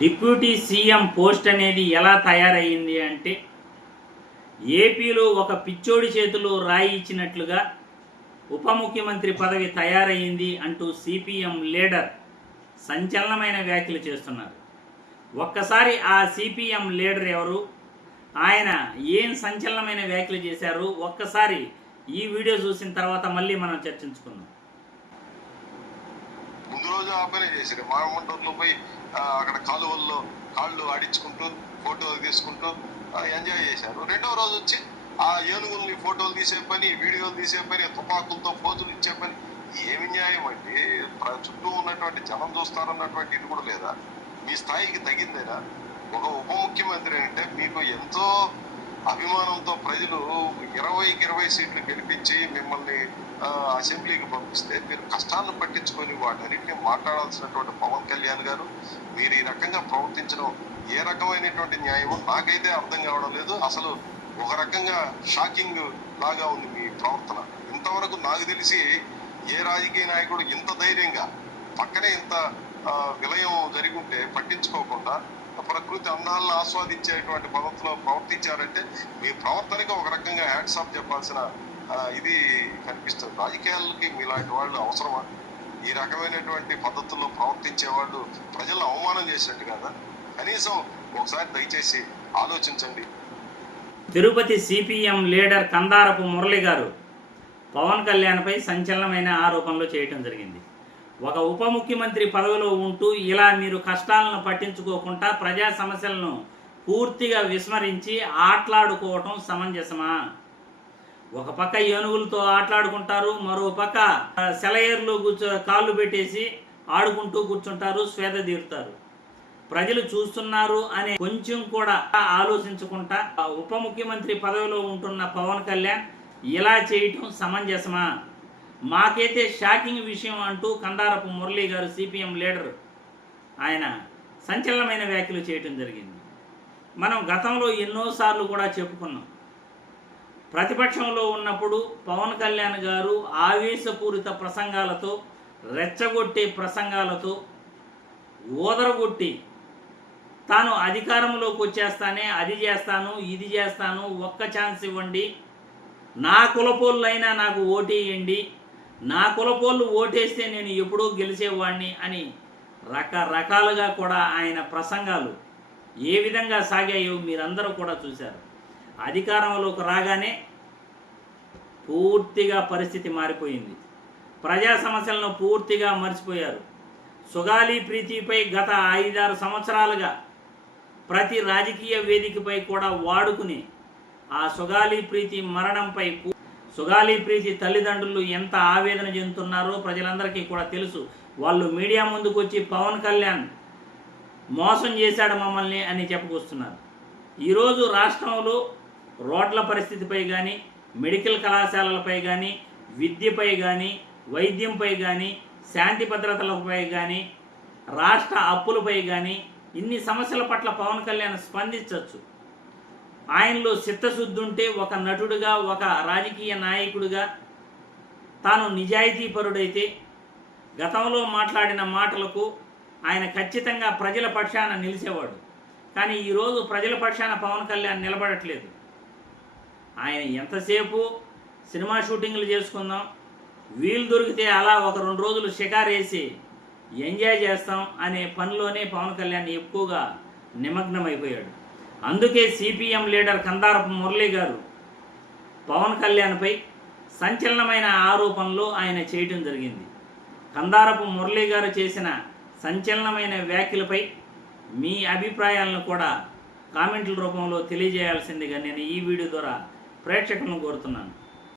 Deputy CM post అనేది ఎలా తయారయ్యింది అంటే ఏపీలో ఒక పిచ్చోడి చేతిలో రాయి ఇచ్చినట్లుగా ఉప ముఖ్యమంత్రి పదవి తయారయ్యింది అంటూ సిపిఎం లీడర్ సంచలనమైన వ్యాఖ్యలు చేస్తున్నారు. ఒక్కసారి ఆ సిపిఎం లీడర్ ఎవరు? ఆయన ఏం సంచలనమైన వ్యాఖ్యలు చేశారు? ఒక్కసారి ఈ వీడియో చూసిన తర్వాత మళ్ళీ మనం చర్చించుకుందాం. ముందు రోజు ఆ చేశారు. మామంటూరులో పోయి అక్కడ కాలువల్లో కాళ్ళు ఆడించుకుంటూ ఫోటోలు తీసుకుంటూ ఎంజాయ్ చేశారు. రెండో రోజు వచ్చి ఆ ఏనుగుల్ని ఫోటోలు తీసే పని వీడియోలు తీసే పని తుపాకులతో పోజులు ఇచ్చే పని ఏమి న్యాయం అండి? ప్ర- చుట్టూ ఉన్నటువంటి జనం చూస్తారన్నటువంటి ఇది కూడా లేదా? మీ స్థాయికి తగిందేనా? ఒక ఉప ముఖ్యమంత్రి అంటే మీకు ఎంతో అభిమానంతో ప్రజలు ఇరవైకి ఇరవై సీట్లు గెలిపించి మిమ్మల్ని అసెంబ్లీకి పంపిస్తే మీరు కష్టాలను పట్టించుకొని వాటన్నిటిని మాట్లాడాల్సినటువంటి పవన్ కళ్యాణ్ గారు మీరు ఈ రకంగా ప్రవర్తించడం ఏ రకమైనటువంటి న్యాయమో నాకైతే అర్థం కావడం లేదు. అసలు ఒక రకంగా షాకింగ్ లాగా ఉంది మీ ప్రవర్తన. ఇంతవరకు నాకు తెలిసి ఏ రాజకీయ నాయకుడు ఇంత ధైర్యంగా పక్కనే ఇంత విలయం జరిగి ఉంటే పట్టించుకోకుండా ప్రకృతి అందాలను ఆస్వాదించేటువంటి పద్ధతిలో ప్రవర్తించారంటే మీ ప్రవర్తనకి ఒక రకంగా హ్యాట్స్ ఆఫ్ చెప్పాల్సిన ఇది కనిపిస్తుంది. రాజకీయాలకి మీలాంటి వాళ్ళు అవసరమా? ఈ రకమైనటువంటి పద్ధతుల్లో ప్రవర్తించే వాళ్ళు ప్రజలను అవమానం చేసినట్టు కదా? కనీసం ఒకసారి దయచేసి ఆలోచించండి. తిరుపతి సిపిఎం లీడర్ కందారపు మురళి గారు పవన్ కళ్యాణ్పై సంచలనమైన ఆరోపణలు చేయటం జరిగింది. ఒక ఉప ముఖ్యమంత్రి పదవిలో ఉంటూ ఇలా మీరు కష్టాలను పట్టించుకోకుండా ప్రజా సమస్యలను పూర్తిగా విస్మరించి ఆటలాడుకోవటం సమంజసమా? ఒక పక్క ఏనుగులతో ఆటలాడుకుంటారు మరో పక్క ఆ, కూర్చో కాళ్ళు పెట్టేసి ఆడుకుంటూ కూర్చుంటారు స్వేద తీరుతారు. ప్రజలు చూస్తున్నారు అనే కొంచెం కూడా ఆలోచించకుండా ఉప ముఖ్యమంత్రి పదవిలో ఉంటున్న పవన్ కళ్యాణ్ ఇలా చేయటం సమంజసమా? మాకైతే షాకింగ్ విషయం అంటూ కందారపు మురళీ గారు సిపిఎం లీడర్ ఆయన సంచలనమైన వ్యాఖ్యలు చేయటం జరిగింది. మనం గతంలో ఎన్నోసార్లు కూడా చెప్పుకున్నాం. ప్రతిపక్షంలో ఉన్నప్పుడు పవన్ కళ్యాణ్ గారు ఆవేశపూరిత ప్రసంగాలతో రెచ్చగొట్టే ప్రసంగాలతో ఓదరగొట్టి తాను అధికారంలోకి వచ్చేస్తానే అది చేస్తాను ఇది చేస్తాను ఒక్క ఛాన్స్ ఇవ్వండి నా కులపోళ్ళైనా నాకు ఓటేయండి నా కులపోళ్ళు ఓటేస్తే నేను ఎప్పుడూ గెలిచేవాడిని అని రకరకాలుగా కూడా ఆయన ప్రసంగాలు ఏ విధంగా సాగాయో మీరందరూ కూడా చూశారు. అధికారంలోకి రాగానే పూర్తిగా పరిస్థితి మారిపోయింది. ప్రజా సమస్యలను పూర్తిగా మర్చిపోయారు. సుగాలి ప్రీతిపై గత ఐదారు సంవత్సరాలుగా ప్రతి రాజకీయ వేదికపై కూడా వాడుకుని ఆ సుగాలి ప్రీతి మరణంపై సుగాలి ప్రీతి తల్లిదండ్రులు ఎంత ఆవేదన చెందుతున్నారో ప్రజలందరికీ కూడా తెలుసు. వాళ్ళు మీడియా ముందుకు వచ్చి పవన్ కళ్యాణ్ మోసం చేశాడు మమ్మల్ని అని చెప్పుకొస్తున్నారు. ఈరోజు రాష్ట్రంలో రోడ్ల పరిస్థితిపై కానీ మెడికల్ కళాశాలలపై కానీ విద్యపై కానీ వైద్యంపై కానీ శాంతి భద్రతలపై కానీ రాష్ట్ర అప్పులపై కానీ ఇన్ని సమస్యల పట్ల పవన్ కళ్యాణ్ స్పందించవచ్చు ఆయనలో చిత్తశుద్ధి ఉంటే ఒక నటుడుగా ఒక రాజకీయ నాయకుడిగా తాను నిజాయితీపరుడైతే గతంలో మాట్లాడిన మాటలకు ఆయన ఖచ్చితంగా ప్రజల పక్షాన నిలిచేవాడు. కానీ ఈరోజు ప్రజల పక్షాన పవన్ కళ్యాణ్ నిలబడట్లేదు. ఆయన ఎంతసేపు సినిమా షూటింగ్లు చేసుకుందాం వీలు దొరికితే అలా ఒక రెండు రోజులు షికారేసి ఎంజాయ్ చేస్తాం అనే పనిలోనే పవన్ కళ్యాణ్ ఎక్కువగా నిమగ్నమైపోయాడు. అందుకే సిపిఎం లీడర్ కందారపు మురళీ గారు పవన్ కళ్యాణ్పై సంచలనమైన ఆరోపణలు ఆయన చేయటం జరిగింది. కందారపు మురళీ గారు చేసిన సంచలనమైన వ్యాఖ్యలపై మీ అభిప్రాయాలను కూడా కామెంట్ల రూపంలో తెలియజేయాల్సిందిగా నేను ఈ వీడియో ద్వారా ప్రేక్షకులను కోరుతున్నాను.